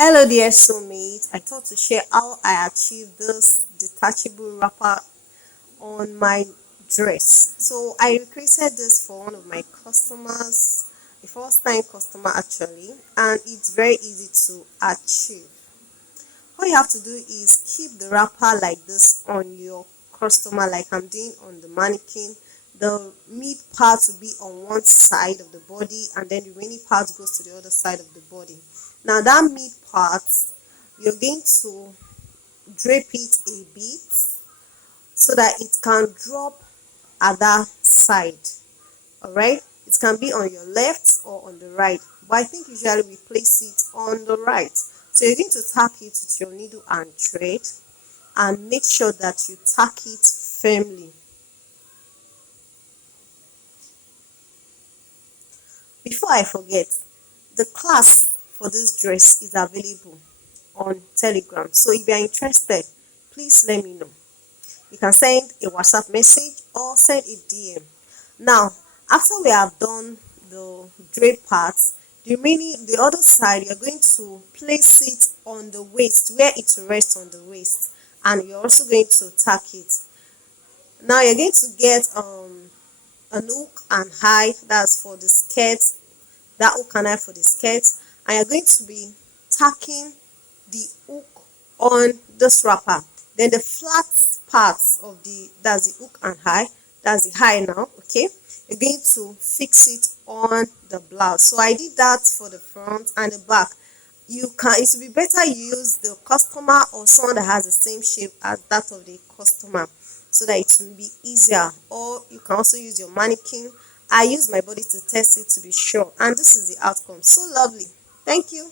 Hello dear soulmate. I thought to share how I achieved this detachable wrapper on my dress. So I created this for one of my customers, a first time customer actually, and it's very easy to achieve. All you have to do is keep the wrapper like this on your customer, like I'm doing on the mannequin. The mid part will be on one side of the body, and then the remaining part goes to the other side of the body. Now that mid part, you're going to drape it a bit so that it can drop at that side. All right, it can be on your left or on the right, but I think usually we place it on the right. So you're going to tack it with your needle and thread, and make sure that you tack it firmly. Before I forget, the class for this dress is available on Telegram. So if you are interested, please let me know. You can send a WhatsApp message or send a DM. Now, after we have done the drape parts, the other side, you're going to place it on the waist, where it will rest on the waist, and you're also going to tack it. Now you're going to get an hook and eye, that's for the skirt, that hook and eye for the skirt, and you're going to be tacking the hook on this wrapper. Then the flat parts of that's the hook and eye, that's the eye now. Okay, you're going to fix it on the blouse. So I did that for the front and the back. It will be better you use the customer or someone that has the same shape as that of the customer, so that it will be easier. Or you can also use your mannequin. I use my body to test it to be sure, and this is the outcome. So lovely. Thank you.